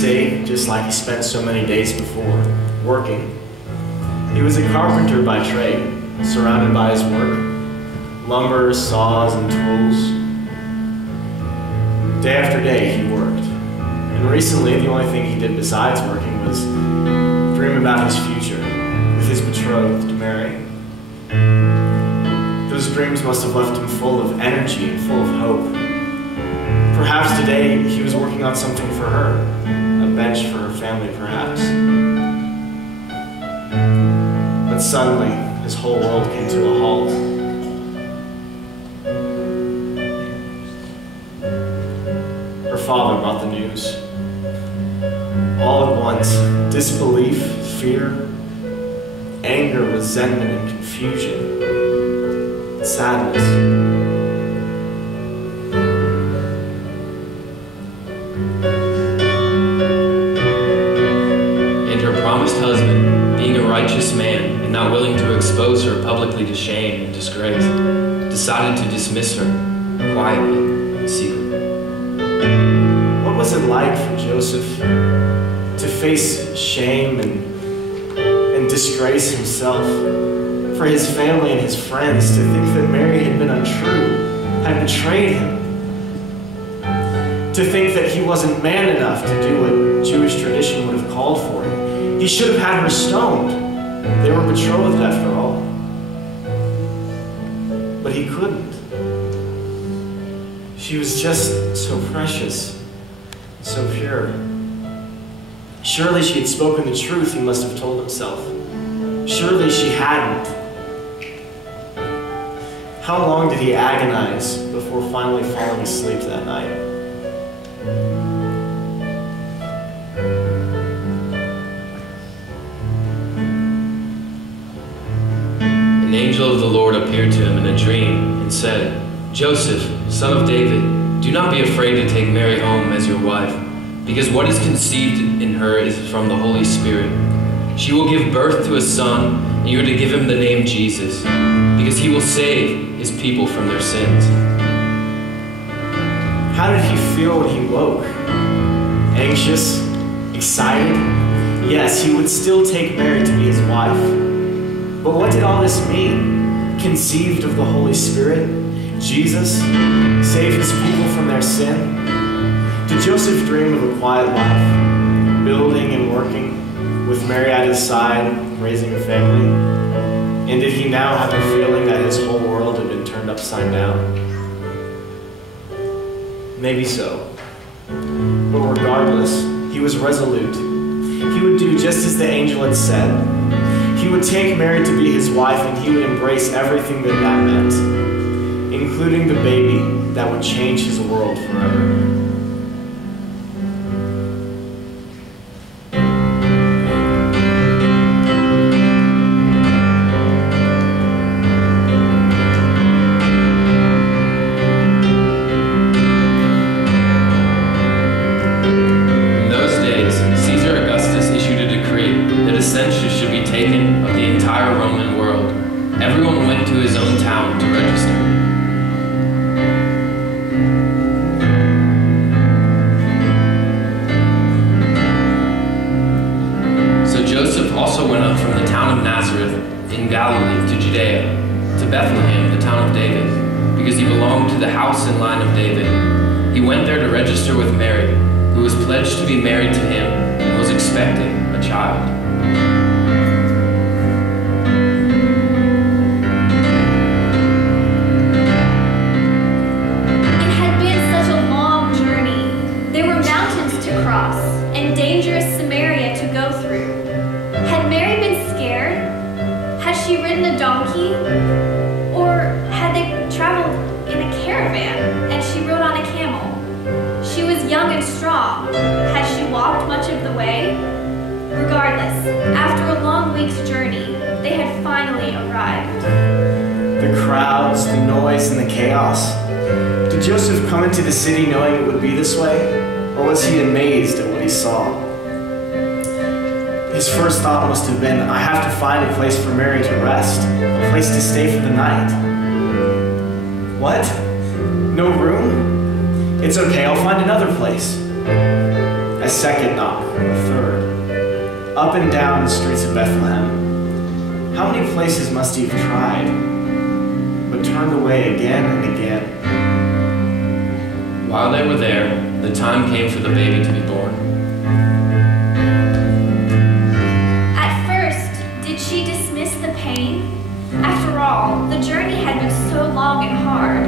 day just like he spent so many days before, working. He was a carpenter by trade, surrounded by his work, lumber, saws, and tools. Day after day, he worked. And recently, the only thing he did besides working was dream about his future with his betrothed, Mary. Those dreams must have left him full of energy and full of hope. Perhaps today, he was working on something for her, a bench for her family, perhaps. But suddenly, his whole world came to a halt. Her father brought the news. All at once, disbelief, fear, anger, resentment, and confusion, sadness. And her promised husband, being a righteous man and not willing to expose her publicly to shame and disgrace, decided to dismiss her quietly and secretly. What was it like for Joseph to face shame and disgrace himself, for his family and his friends to think that Mary had been untrue, had betrayed him, to think that he wasn't man enough to do what Jewish tradition would have called for him? He should have had her stoned. They were betrothed after all. But he couldn't. She was just so precious, so pure. Surely she had spoken the truth, he must have told himself. Surely she hadn't. How long did he agonize before finally falling asleep that night? An angel of the Lord appeared to him in a dream and said, "Joseph, son of David, do not be afraid to take Mary home as your wife, because what is conceived in her is from the Holy Spirit. She will give birth to a son, and you are to give him the name Jesus, because he will save his people from their sins." How did he feel when he woke? Anxious? Excited? Yes, he would still take Mary to be his wife. But what did all this mean? Conceived of the Holy Spirit? Jesus? Save his people from their sin? Did Joseph dream of a quiet life, building and working, with Mary at his side, raising a family? And did he now have a feeling that his whole world had been turned upside down? Maybe so. But regardless, he was resolute. He would do just as the angel had said. He would take Mary to be his wife, and he would embrace everything that that meant, including the baby that would change his world forever. Did Joseph come into the city knowing it would be this way, or was he amazed at what he saw? His first thought must have been, I have to find a place for Mary to rest, a place to stay for the night. What? No room? It's okay, I'll find another place. A second knock, a third. Up and down the streets of Bethlehem. How many places must he have tried, but turned away again and again? While they were there, the time came for the baby to be born. At first, did she dismiss the pain? After all, the journey had been so long and hard.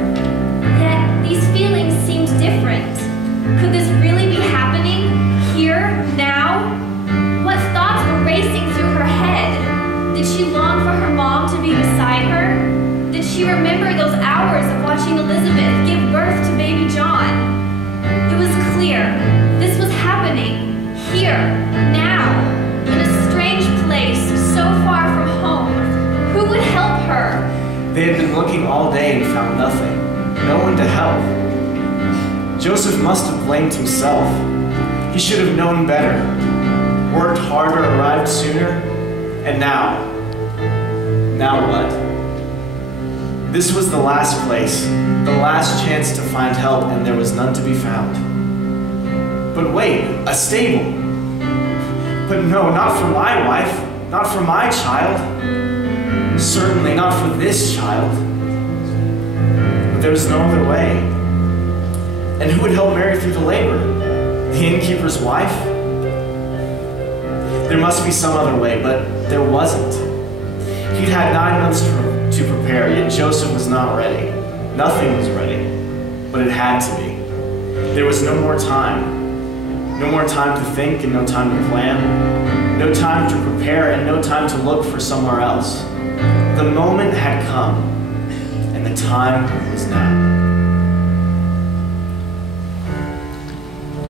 Yet, these feelings seemed different. Could this really be happening? Here? Now? What thoughts were racing through her head? Did she long for her mom to be beside her? Did she remember those hours of watching Elizabeth give birth to baby John? It was clear. This was happening. Here. Now. In a strange place, so far from home. Who would help her? They had been looking all day and found nothing. No one to help. Joseph must have blamed himself. He should have known better. Worked harder, arrived sooner. And now? Now what? This was the last place, the last chance to find help, and there was none to be found. But wait, a stable. But no, not for my wife, not for my child. Certainly not for this child. But there was no other way. And who would help Mary through the labor? The innkeeper's wife? There must be some other way, but there wasn't. He'd had 9 months to prepare, yet Joseph was not ready. Nothing was ready, but it had to be. There was no more time. No more time to think and no time to plan. No time to prepare and no time to look for somewhere else. The moment had come, and the time was now.